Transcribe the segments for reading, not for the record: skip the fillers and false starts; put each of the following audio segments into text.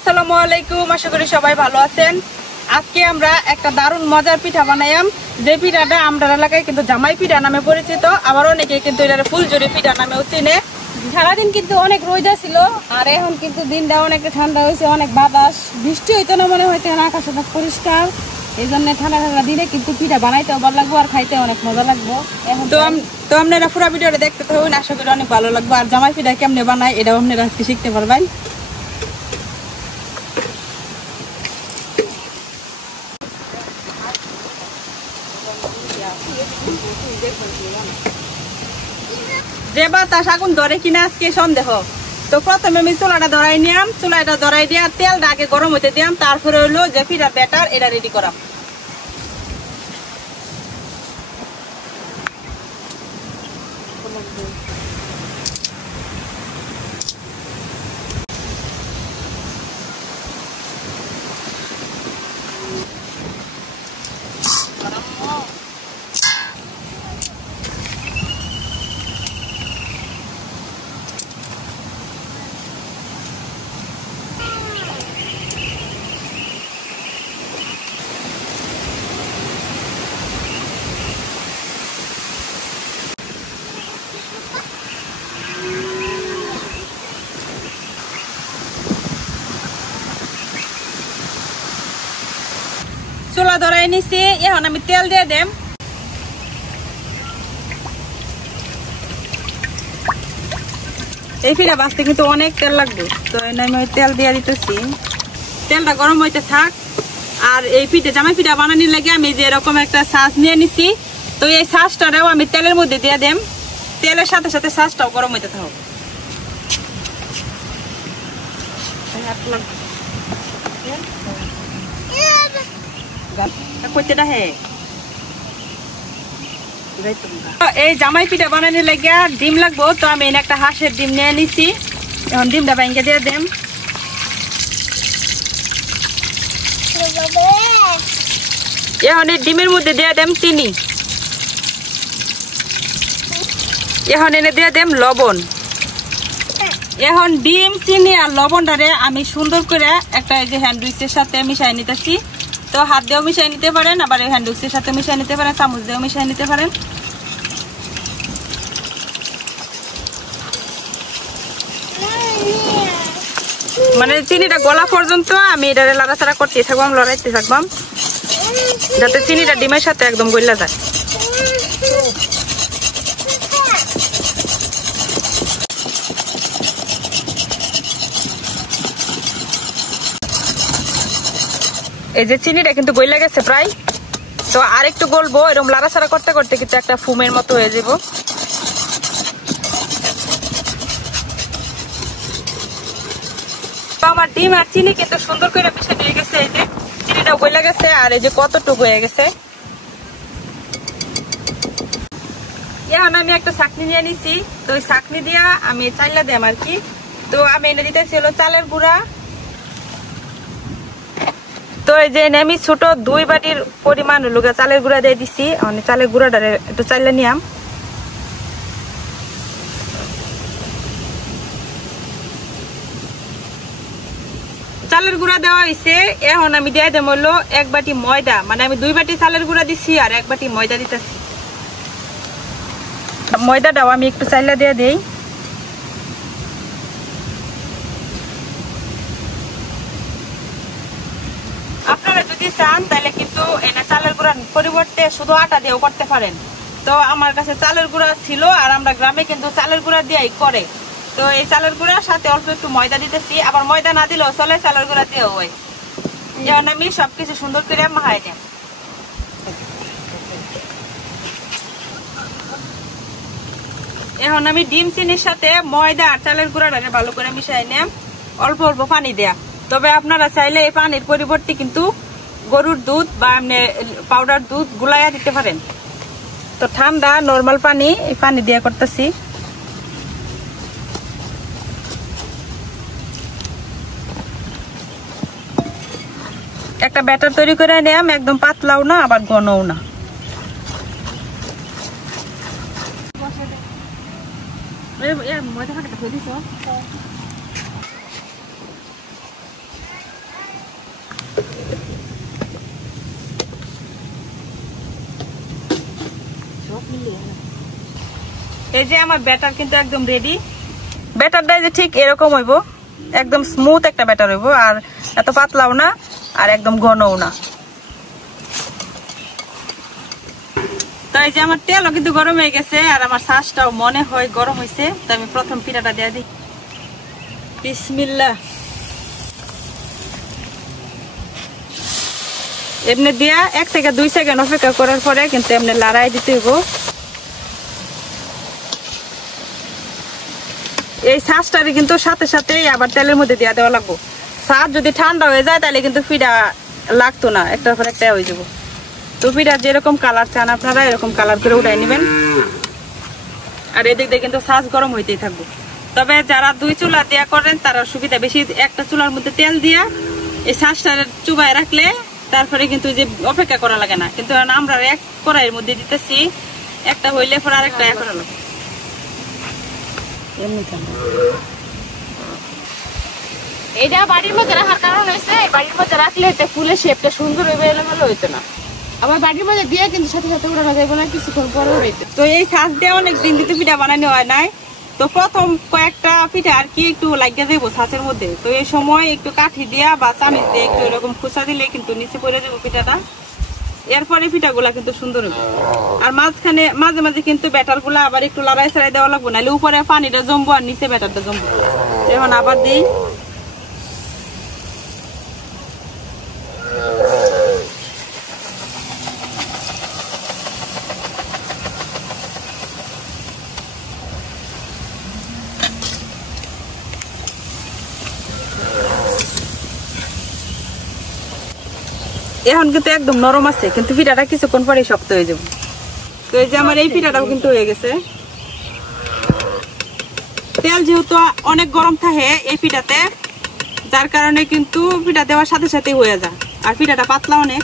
আসসালামু আলাইকুম, আশা করি সবাই ভালো আছেন। আজকে আমরা একটা দারুণ মজার পিঠা বানাইলাম। যে পিঠাটা আমরা এলাকায় কিন্তু জামাই পিঠা নামে পরিচিত, আবার অনেকে কিন্তু এটা ফুলঝুরি পিঠা নামেও চিনে। সারাদিন কিন্তু অনেক রোদা ছিল, আর এখন কিন্তু দিনটা অনেক ঠান্ডা হয়েছে, অনেক বাতাস, বৃষ্টি হইতো না মনে হইতো, আকাশ অনেক পরিষ্কার। এই জন্য ঠান্ডা ঠান্ডা দিনে কিন্তু পিঠা বানাইতেও ভালো লাগবো আর খাইতে অনেক মজা লাগবো। এখন তো আপনারা পুরো ভিডিওটা দেখতে থাকুন, আশা করি অনেক ভালো লাগবে। আর জামাই পিঠা কেমনে বানায় এটাও আপনারা আজকে শিখতে পারবেন। যে বাতাস আগুন ধরে কিনা আজকে সন্দেহ। তো প্রথমে আমি চুলাটা ধরাই নিলাম, চুলাটা ধরাই দিয়া তেলটা আগে গরম হইতে দিলাম, তারপরে হইলো যে পিঠা ব্যাটার এটা রেডি করা। চুলা ধরাই নিছি, এখন আমি তেল দিয়ে দেম। এই পিঠা বাঁচতে কিন্তু অনেক তেল লাগবে, তো আমি তেল দিয়ে দিতেছি। তেলটা গরম হইতে থাক। আর এই পিঠা জামাই পিঠা বানানোর লাগে আমি যে এরকম একটা ছাঁচ নিয়ে নিছি, তো এই ছাঁচটাও আমি তেলের মধ্যে দিয়ে দেম। তেলের সাথে সাথে ছাঁচটাও গরম হইতে থাক। এই জামাই পিঠা বানানোর লাগে ডিম লাগবো, তো আমি একটা হাঁসের ডিম নিয়ে নিছি। এখন ডিমটা ভেঙে দিয়ে দেম। এখন এই ডিমের মধ্যে দিয়ে দেম চিনি। এখন এনে দিয়ে দেম লবণ। এখন ডিম, চিনি আর লবণটারে আমি সুন্দর করে একটা এই যে হ্যান্ড উইক্সের সাথে মিশাই নিতেছি। তো হাত দিয়েও মিশাই নিতে পারেন, আবার এই হ্যান্ড উইক্সের সাথে মিশাই নিতে পারেন, চামচ দিয়েও মিশাই নিতে পারেন। মানে চিনিটা গলা পর্যন্ত আমি এটা লাড়াচাড়া করতে থাকবাম, লড়াইতে থাকবাম, যাতে চিনিটা ডিমের সাথে একদম গলা যায়। এই যে চিনিটা কিন্তু গইলা গেছে প্রায়, তো আরেকটু গলবো। এরকম লাড়াচাড়া করতে করতে কিন্তু একটা ফুমের মতো হয়ে যাব। আমার ডিম আর চিনি কিন্তু সুন্দর করে মিশে নিয়ে গেছে। এই যে চিনিটা গইলা গেছে, আর এই যে কতটুকু হয়ে গেছে। এখন আমি একটা ছাকনি নিয়ে নিছি, তো ওই ছাকনি দিয়া আমি চাইলা দিলাম আর কি। তো আমি এনে দিতেছি হলো চালের গুঁড়া। তো এই যে আমি ছোট 2 বাটির পরিমাণ হলো চালের গুঁড়া দিয়ে দিছি। মানে চালের গুঁড়াটা একটু চাইলে নিয়াম। চালের গুঁড়া দেওয়া হয়েছে। এখন আমি দিয়ে দেব হলো 1 বাটি ময়দা। মানে আমি 2 বাটি চালের গুঁড়া দিছি আর 1 বাটি ময়দা দিতেছি। ময়দাটাও আমি একটু চাইলে দিয়ে দিই। আপনারা যদি চান তাহলে কিন্তু এটা চালের গুঁড়ার পরিবর্তে শুধু আটা দিয়েও করতে পারেন। তো আমার কাছে চালের গুঁড়া ছিল, আর আমরা গ্রামে কিন্তু চালের গুঁড়া দিয়েই করে। তো এই চালের গুঁড়ার সাথে অল্প একটু ময়দা দিতেছি, আবার ময়দা না দিলেও চলে, চালের গুঁড়া দিয়েও হয়। যেমন আমি সবকিছু সুন্দর করে মাখাই দিই। এখন আমি ডিম চিনির সাথে ময়দা আর চালের গুঁড়াটা ভালো করে মিশাই নিলাম, অল্প অল্প পানি দেয়া। তবে আপনারা চাইলে এই পানির পরিবর্তে কিন্তু গরুর দুধ বা এমনি পাউডার দুধ গুলাইয়া দিতে পারেন। তো ঠান্ডা নর্মাল পানি, এই পানি দিয়ে করতেছি। একটা ব্যাটার তৈরি করে নিলাম, একদম পাতলাও না আবার ঘনও না। এই যে আমার ব্যাটার কিন্তু একদম রেডি। ব্যাটারটা যে ঠিক এরকম হইব, একদম স্মুথ একটা ব্যাটার হইব, আর এত পাতলাও না আর একদম ঘনও না। তো এই যে আমার তেলও কিন্তু গরম হয়ে গেছে, আর আমার শাঁসটাও মনে হয় গরম হয়েছে। তো আমি প্রথম পিঠাটা দিয়ে দিই। বিসমিল্লাহ। এমনি দিয়া 1 থেকে 2 সেকেন্ড অপেক্ষা করার পরে কিন্তু এমনি লড়াই দিতে হইব। এই শাঁসটারে কিন্তু সাথে সাথে আবার তেলের মধ্যে দিয়ে দেওয়া লাগবো। শাঁস যদি ঠান্ডা হয়ে যায় তাহলে কিন্তু পিঠা লাগতো না, একটার পর একটা হয়ে যাবো। তো পিঠার যেরকম কালার চান আপনারা এরকম কালার করে উঠাই নেবেন। আর এদিক দিয়ে কিন্তু শাঁস গরম হইতেই থাকবো। তবে যারা 2 চুলা দিয়া করেন তারা সুবিধা বেশি, একটা চুলার মধ্যে তেল দিয়া এই শাঁসটা চুবাই রাখলে তারপরে কিন্তু যে অপেক্ষা করা লাগে না। কিন্তু আমরা এক কড়াইয়ের মধ্যে দিতেছি, একটা হইলে পরে আরেকটা করা লাগে। এটা বাড়ির মধ্যে রাখার কারণ হয়েছে, বাড়ির মধ্যে রাখলে ফুলের শেপটা সুন্দর হইবে, এলোমেলো হইতো না। আবার বাড়ির মধ্যে দিয়ে কিন্তু সাথে সাথে উড়ানো যাবে না, কিছুক্ষণ পরে উড়াইতে। তো এই শাঁস দিয়ে অনেকদিন কিন্তু পিঠা বানানো হয় নাই। তো প্রথম কয়েকটা পিঠা আর কি একটু লাগিয়ে দেবো শাঁসের মধ্যে। তো এই সময় একটু কাঠি দিয়া বা চামিচ দিয়ে একটু এরকম খুঁচা দিলে কিন্তু নিচে পড়ে যাবো পিঠাটা। এরপরে পিঠাগুলা কিন্তু সুন্দর হবে। আর মাঝখানে মাঝে মাঝে কিন্তু ব্যাটার গুলা আবার একটু লড়াই ছাড়াই দেওয়া লাগবো, নাহলে উপরে পানিটা জমবো আর নিচে ব্যাটারটা জমবো। এখন আবার দিই। এখন কিন্তু একদম নরম আছে, কিন্তু পিঠাটা কিছুক্ষণ পরে শক্ত হয়ে যাবে। তো এই যে আমার এই পিঠাটাও কিন্তু হয়ে গেছে। তেল যেহেতু অনেক গরম থাকে এই পিঠাতে, যার কারণে কিন্তু পিঠা দেওয়ার সাথে সাথে হয়ে যায়। আর পিঠাটা পাতলা অনেক।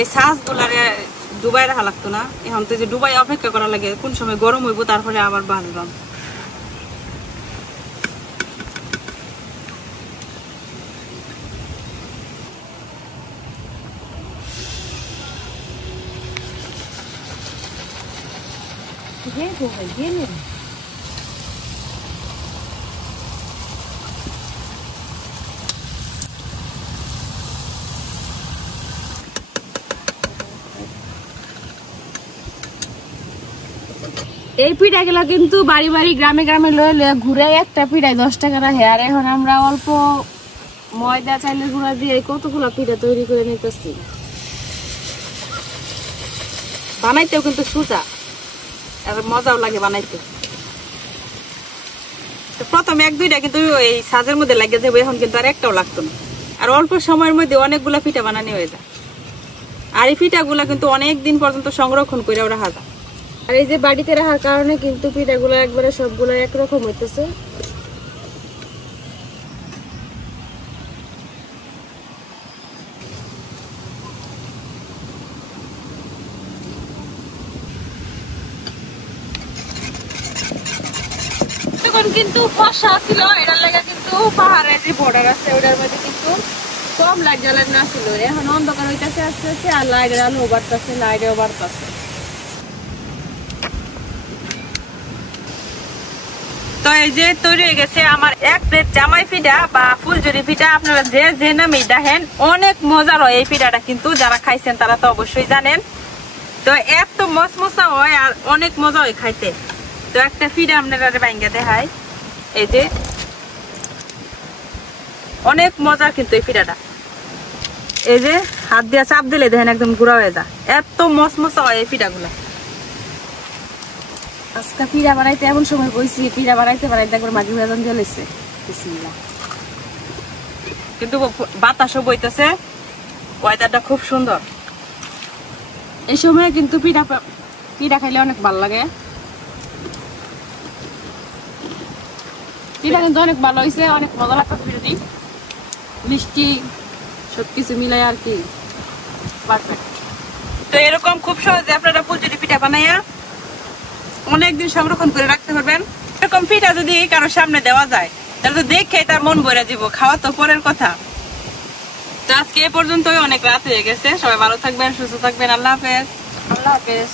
এই শাঁস গুলারে ডুবাই রাখা লাগতো না। এখন তো যে ডুবাই অপেক্ষা করা লাগে কোন সময় গরম হইব, তারপরে আবার ভাজবাম। এই পিঠা গুলো কিন্তু বাড়ি বাড়ি গ্রামে গ্রামে লয়ে লয়ে ঘুরে একটা পিঠায় 10 টাকা রাখে। আর এখন আমরা অল্প ময়দা চাইলে গুঁড়া দিয়ে কতগুলো পিঠা তৈরি করে নিতেছি। বানাইতেও কিন্তু সোজা আর মজাও লাগে বানাইতে। প্রথমে 1-2টা কিন্তু এই সাজের মধ্যে লাগে যাবে, এখন কিন্তু আর একটাও লাগতো না। আর অল্প সময়ের মধ্যে অনেকগুলা পিঠা বানানো হয়ে যায়। আর এই পিঠাগুলা কিন্তু অনেক দিন পর্যন্ত সংরক্ষণ করে রাখা যায়। আর এই যে বাড়িতে রাখার কারণে কিন্তু পিঠাগুলো একবারে সবগুলো একরকম হইতেছে। তখন কিন্তু বর্ষা ছিল, এটার লাগে কিন্তু পাহাড়ে যে বর্ডার আছে ওটার মধ্যে কিন্তু কম লাইট জ্বালানো না ছিল। এখন অন্ধকার হইতেছে আস্তে আস্তে, আর লাইটের আলো বাড়তেছে, লাইটেও বাড়তেছে। তো এই যে তৈরি হয়ে গেছে আমার 1 প্লেট জামাই পিঠা বা ফুলঝুরি পিঠা। আপনারা যে যে নামেই দেখেন, অনেক মজার হয় এই পিঠাটা, কিন্তু যারা খাইছেন তারা তো অবশ্যই জানেন। তো এত মচমচা হয় আর অনেক মজা হয় খাইতে। তো একটা পিঠা আপনারা ভাঙ্গা দেখাই। এই যে অনেক মজার কিন্তু এই পিঠাটা। এই যে হাত দিয়া চাপ দিলে দেখেন একদম গুঁড়া হয়ে যায়, এত মচমচা হয় এই পিঠাগুলা। আজকে পিঠা বানাইতে এমন সময় বইছি, পিঠা বানাইতে বানাইতে একবার মাঝে ভেজন জ্বলেছে। কিন্তু বাতাসও বইতেছে, ওয়েদারটা খুব সুন্দর। এই সময় কিন্তু পিঠা খাইলে অনেক ভালো লাগে। পিঠা কিন্তু অনেক ভালো হয়েছে, অনেক মজা লাগতেছে পিঠাটি, মিষ্টি সবকিছু মিলাই আর কি পারফেক্ট। তো এরকম খুব সহজে আপনারা পুজুরি পিঠা বানাইয়া অনেকদিন সংরক্ষণ করে রাখতে পারবেন। এরকম পিঠা যদি কারো সামনে দেওয়া যায় তাহলে তো দেখে তার মন ভরে যাব, খাওয়া তো পরের কথা। তো আজকে এ পর্যন্তই, অনেক রাত হয়ে গেছে। সবাই ভালো থাকবেন, সুস্থ থাকবেন। আল্লাহ হাফেজ। আল্লাহ হাফেজ।